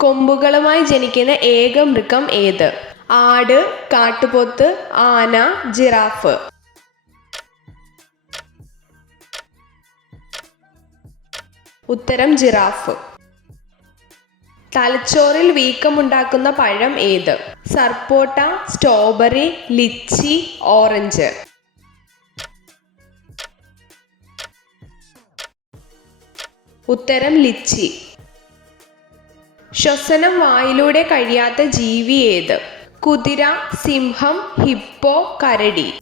കൊമ്പുകളുമായി ജനിക്കുന്ന ഏക മൃഗം ഏത്? ആട്, കാട്ടുപോത്ത്, ആന, ജിറാഫ്. ഉത്തരം ജിറാഫ്. തലച്ചോറിൽ വീക്കമുണ്ടാക്കുന്ന പഴം ഏത്? സർപ്പോട്ട, സ്ട്രോബെറി, ലിച്ചി, ഓറഞ്ച്. ഉത്തരം ലിച്ചി. ശ്വസനം വായിലൂടെ കഴിയാത്ത ജീവി ഏത്? കുതിര, സിംഹം, ഹിപ്പോ, കരടി.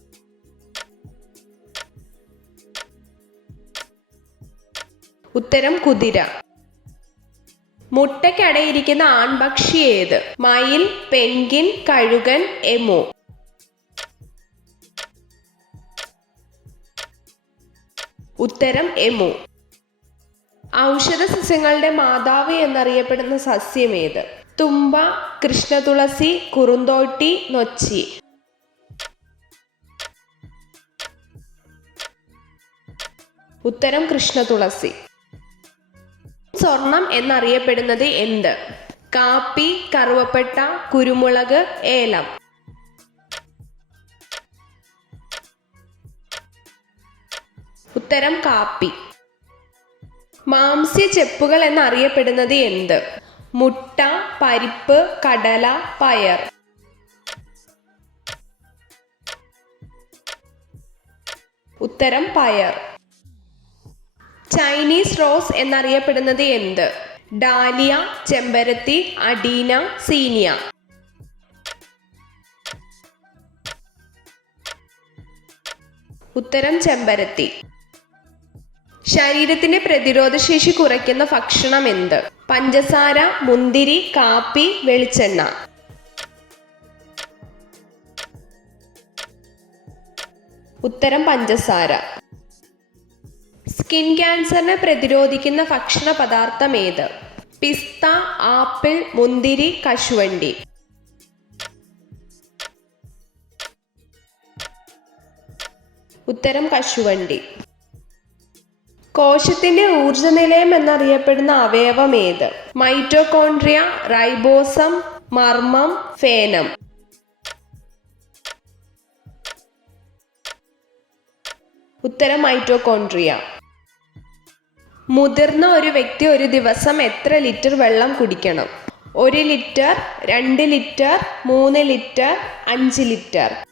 ഉത്തരം കുതിര. മുട്ടയ്ക്കടയിരിക്കുന്ന ആൺപക്ഷി ഏത്? മയിൽ, പെൻഗിൻ, കഴുകൻ, എമു. ഉത്തരം എമു. ഔഷധ സസ്യങ്ങളുടെ മാതാവ് എന്നറിയപ്പെടുന്ന സസ്യം ഏത്? തുമ്പ, കൃഷ്ണതുളസി, കുറുന്തോട്ടി, നൊച്ചി. ഉത്തരം കൃഷ്ണതുളസി. സ്വർണം എന്നറിയപ്പെടുന്നത് എന്ത്? കാപ്പി, കറുവപ്പട്ട, കുരുമുളക്, ഏലം. ഉത്തരം കാപ്പി. മാംസ്യ ചെപ്പുകൾ എന്നറിയപ്പെടുന്നത് എന്ത്? മുട്ട, പരിപ്പ്, കടല, പയർ. ഉത്തരം പയർ. ചൈനീസ് റോസ് എന്നറിയപ്പെടുന്നത് എന്ത്? ഡാലിയ, ചെമ്പരത്തി, അഡീന, സീനിയ. ഉത്തരം ചെമ്പരത്തി. ശരീരത്തിന്റെ പ്രതിരോധശേഷി കുറയ്ക്കുന്ന ഭക്ഷണം എന്ത്? പഞ്ചസാര, മുന്തിരി, കാപ്പി, വെളിച്ചെണ്ണ. ഉത്തരം പഞ്ചസാര. സ്കിൻ ക്യാൻസറിനെ പ്രതിരോധിക്കുന്ന ഭക്ഷണ പദാർത്ഥം ഏത്? പിസ്ത, ആപ്പിൾ, മുന്തിരി, കശുവണ്ടി. ഉത്തരം കശുവണ്ടി. കോശത്തിന്റെ ഊർജ്ജനിലയം എന്നറിയപ്പെടുന്ന അവയവം ഏത്? മൈറ്റോകോൺട്രിയ, റൈബോസം, മർമ്മം, ഫേനം. ഉത്തരം മൈറ്റോകോൺട്രിയ. മുതിർന്ന ഒരു വ്യക്തി ഒരു ദിവസം എത്ര ലിറ്റർ വെള്ളം കുടിക്കണം? 1 ലിറ്റർ, 2 ലിറ്റർ, 3 ലിറ്റർ, 5 ലിറ്റർ.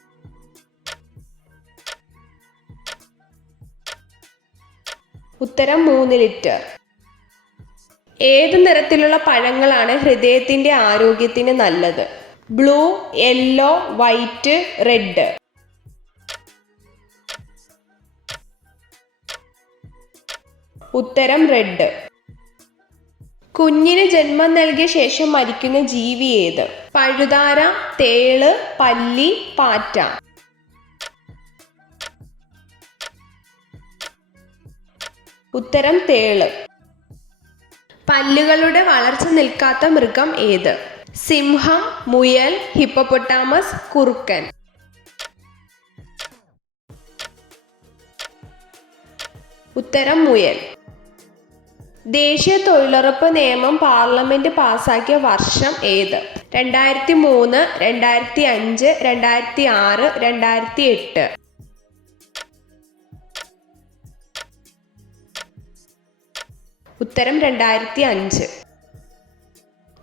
ഉത്തരം 3 ലിറ്റർ. ഏത് നിറത്തിലുള്ള പഴങ്ങളാണ് ഹൃദയത്തിന്റെ ആരോഗ്യത്തിന് നല്ലത്? Blue, yellow, white, red. ഉത്തരം റെഡ്. കുഞ്ഞിന് ജന്മം നൽകിയ ശേഷം മരിക്കുന്ന ജീവി ഏത്? പഴുതാര, തേള്, പല്ലി, പാറ്റ. ഉത്തരം തേള്. പല്ലുകളുടെ വളർച്ച നിൽക്കാത്ത മൃഗം ഏത്? സിംഹം, മുയൽ, ഹിപ്പോപ്പൊട്ടാമസ്, കുറുക്കൻ. ഉത്തരം മുയൽ. ദേശീയ തൊഴിലുറപ്പ് നിയമം പാർലമെന്റ് പാസാക്കിയ വർഷം ഏത്? 2003, 2005, 2006, 2008. ഉത്തരം 2005.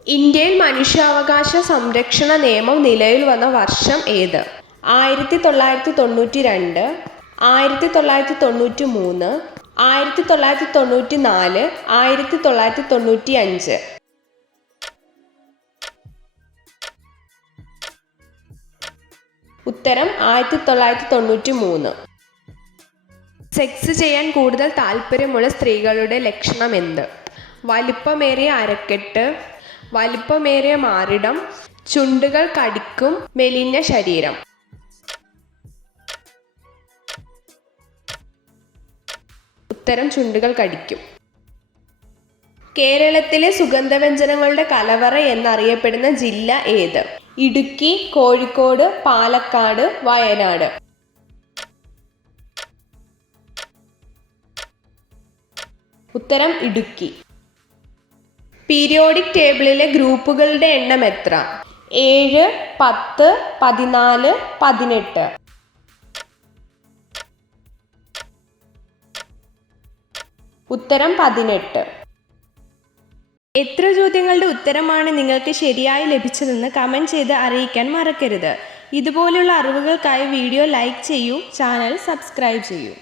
ഇന്ത്യയിൽ മനുഷ്യാവകാശ സംരക്ഷണ നിയമം നിലവിൽ വന്ന വർഷം ഏത്? 1992, 1993, 1994, 1995. ഉത്തരം 1993. സെക്സ് ചെയ്യാൻ കൂടുതൽ താല്പര്യമുള്ള സ്ത്രീകളുടെ ലക്ഷണം എന്ത്? വലിപ്പമേറിയ അരക്കെട്ട്, വലിപ്പമേറിയ മാറിടം, ചുണ്ടുകൾ കടിക്കും, മെലിഞ്ഞ ശരീരം. ഉത്തരം ചുണ്ടുകൾ കടിക്കും. കേരളത്തിലെ സുഗന്ധവ്യഞ്ജനങ്ങളുടെ കലവറ എന്നറിയപ്പെടുന്ന ജില്ല ഏത്? ഇടുക്കി, കോഴിക്കോട്, പാലക്കാട്, വയനാട്. ഉത്തരം ഇടുക്കി. പീരിയോഡിക് ടേബിളിലെ ഗ്രൂപ്പുകളുടെ എണ്ണം എത്ര? 7, 10, 14, 18. ഉത്തരം 18. എത്ര ചോദ്യങ്ങളുടെ ഉത്തരമാണ് നിങ്ങൾക്ക് ശരിയായി ലഭിച്ചതെന്ന് കമൻറ്റ് ചെയ്ത് അറിയിക്കാൻ മറക്കരുത്. ഇതുപോലുള്ള അറിവുകൾക്കായി വീഡിയോ ലൈക്ക് ചെയ്യൂ, ചാനൽ സബ്സ്ക്രൈബ് ചെയ്യൂ.